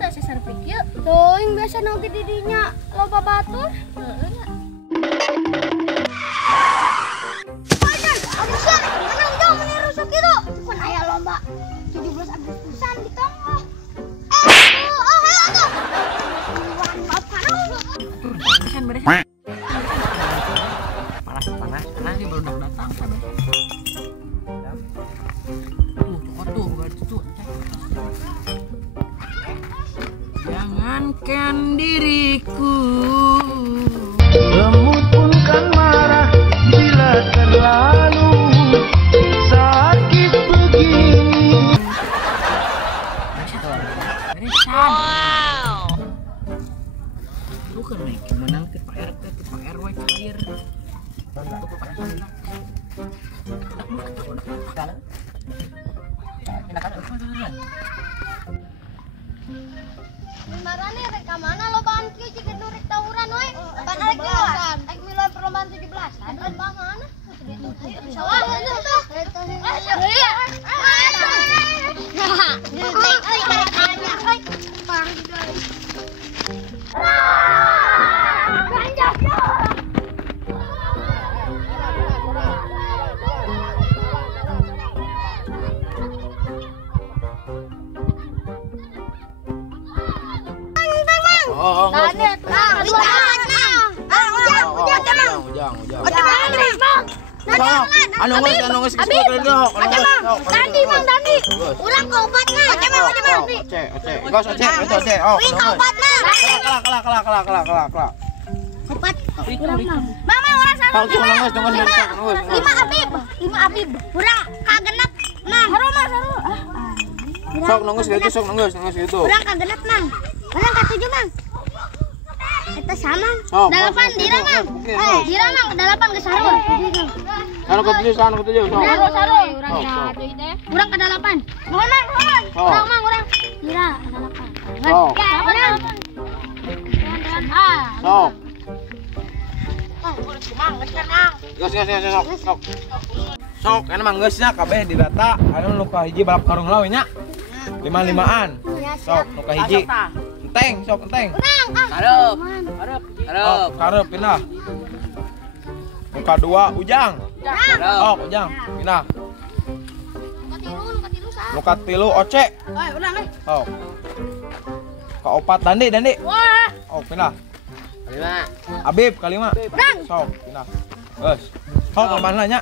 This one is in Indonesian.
teh si serpik yuk. Tuh, yang biasa nongki didinya loba batur. Heeh. Wajan, abisnya menang dong menirusak itu. Bukan ayah lomba 17 Agustusan di Tonggo. Ayo tuh. Beresan. Panas ini baru datang kan. Cokot tuh enggak itu. Jangankan diriku. Semut pun kan marah bila terlalu sakit begini. Wow. Lu kan naik menang ke Pak RT, ke Pak RW cair. Marane rek mana lobaan kieu jika nurik tawuran we. Pan arek belasan. Aik milih perlombaan 17. Ada mana? Sawah itu tuh. Iya. Oi karetanya. Oi. Pang guys. Ganjak. Urang ke obat mah. Obat. Mama urang sarua. 5 Abib. Urang kagenep 6. Saru. Sok nunggus gitu. Urang kagenep 6. Urang ka 7, Mang. Eta sama. 8 dira, Mang. Dira, Mang, 8 ke sarua. Anu ke 7, anu ke 7. Saru. Urang ka deui teh. Urang ka 8. Mohon, Mang. Urang, Mang, urang. Dira ka 8. Sok. Sok. Sok. Sok, enak mah geusnya kabeh didata. Anu nu ka hiji balap karung lawe nya. 5-5an. Sok, nu ka hiji. Enteng, sok enteng. Hareup. Karep pindah. Nu ka 2 ujang. Sok, ujang pindah. Nu ka 3 oce. Sok. Ka 4 dandi. Wah. Oh, pindah. Abib ka 5. Sok, pindah. Geus. Sok mana nya?